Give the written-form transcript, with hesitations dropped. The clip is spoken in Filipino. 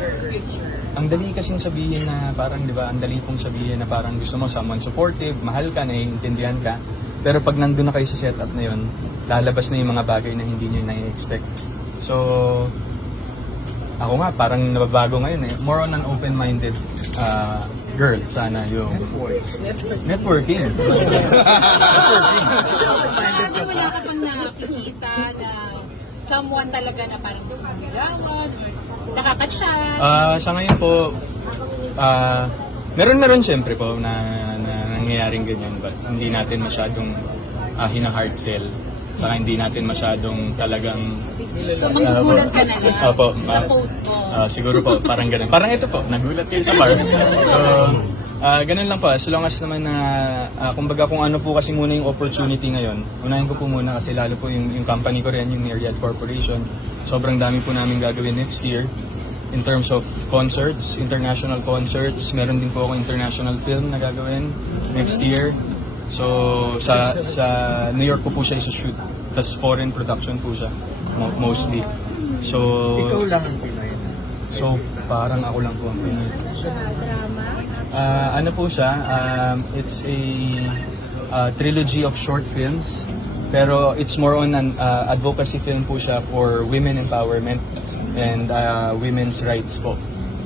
future? Ang dali kasing sabihin na parang, di ba, ang dali pong sabihin na parang gusto mo someone supportive, mahal ka, naiintindihan ka. Pero pag nandun na kayo sa setup na yun, lalabas na yung mga bagay na hindi nyo na-expect. So, ako nga, parang nababago ngayon eh. More on an open-minded girl, sana yung networking. Sana wala ka pang nakikita na someone talaga na parang gusto mong ligawan, or nakaka-chat. Sa ngayon po, meron na rin syempre po na nangyayaring ganyan, but hindi natin masyadong hina-hard sell. Saka hindi natin masyadong talagang... So, manggugulat ka na lang Opo, sa post mo. siguro po, parang ganun. Parang ito po, nagulat kayo sa bar. So, ganun lang po, as long as naman na, kumbaga kung ano po kasi muna yung opportunity ngayon, unahin ko po muna kasi lalo po yung company ko rin, yung Myriad Corporation. Sobrang dami po namin gagawin next year in terms of concerts, international concerts. Meron din po ako international film na gagawin next year. So, sa New York ko po siya isushoot. Tapos foreign production po siya, mostly. So, Ikaw lang ang Pinoy na. so parang ako lang po ang Pinoy. Drama? Ano po siya, it's a trilogy of short films. Pero it's more on an advocacy film po siya for women empowerment and women's rights po.